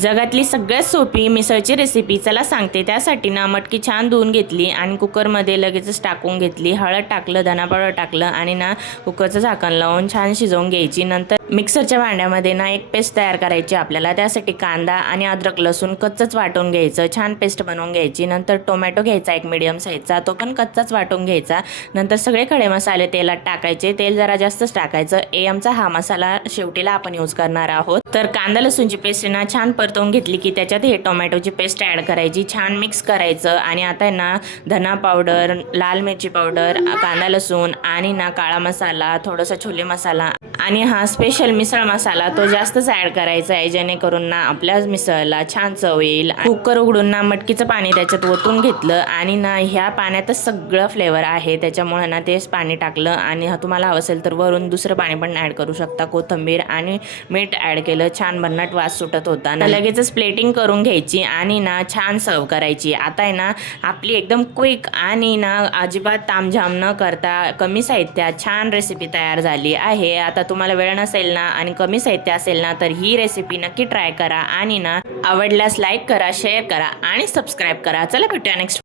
जगातली सगळ्यात सोपी मिसळची रेसिपी चला सांगते। त्यासाठी ना मटकी छान धुवून घेतली आणि कुकरमध्ये लगेचच टाकून घेतली। हळद टाकलं, धना पावडर टाकलं आणि ना कुकरचं झाकण लावून छान शिजवून घ्यायची। नंतर मिक्सरच्या भांड्यामध्ये ना एक पेस्ट तयार करायची आपल्याला। त्यासाठी कांदा आणि अद्रक लसूण कच्चच वाटून घ्यायचं, छान पेस्ट बनवून घ्यायची। नंतर टोमॅटो घ्यायचा एक मीडियम साईजचा, तो पण कच्चाच वाटून घ्यायचा। नंतर सगळे खडे मसाले तेलात टाकायचे, तेल जरा जास्तच टाकायचं। एमचा हा मसाला शेवटीला आपण यूज करणार आहोत। तर कांदा लसूणची पेस्ट ना छान परतवून घेतली की त्याच्यात हे टोमॅटोची पेस्ट ॲड करायची, छान मिक्स करायचं। आणि आता ना धना पावडर, लाल मिरची पावडर, कांदा लसूण आणि ना काळा मसाला, थोडासा छोले मसाला आणि हा स्पेशल मिसळ मसाला तो जास्तच ॲड करायचा आहे, जेणेकरून ना आपल्या मिसळला छान चव येईल। कुकर उघडून ना मटकीचं पाणी त्याच्यात ओतून घेतलं आणि ना ह्या पाण्यातच सगळं फ्लेवर आहे, त्याच्यामुळे ना तेच पाणी टाकलं। आणि तुम्हाला हवं असेल तर वरून दुसरं पाणी पण ॲड करू शकता। कोथिंबीर आणि मीठ ॲड केलं, छान भन्नाट वास सुटत होता ना। लगेचच प्लेटिंग करून घ्यायची आणि ना छान सर्व करायची। आता आहे ना आपली एकदम क्विक आणि ना अजिबात तामझाम न करता कमी साहित्यात छान रेसिपी तयार झाली आहे। आता तुम्हाला वेळ नसेल ना आणि कमी साहित्य असेल ना तर ही रेसिपी नक्की ट्राय करा आणि ना आवडल्यास लाईक करा, शेअर करा आणि सबस्क्राईब करा। चला भेटूया नेक्स्ट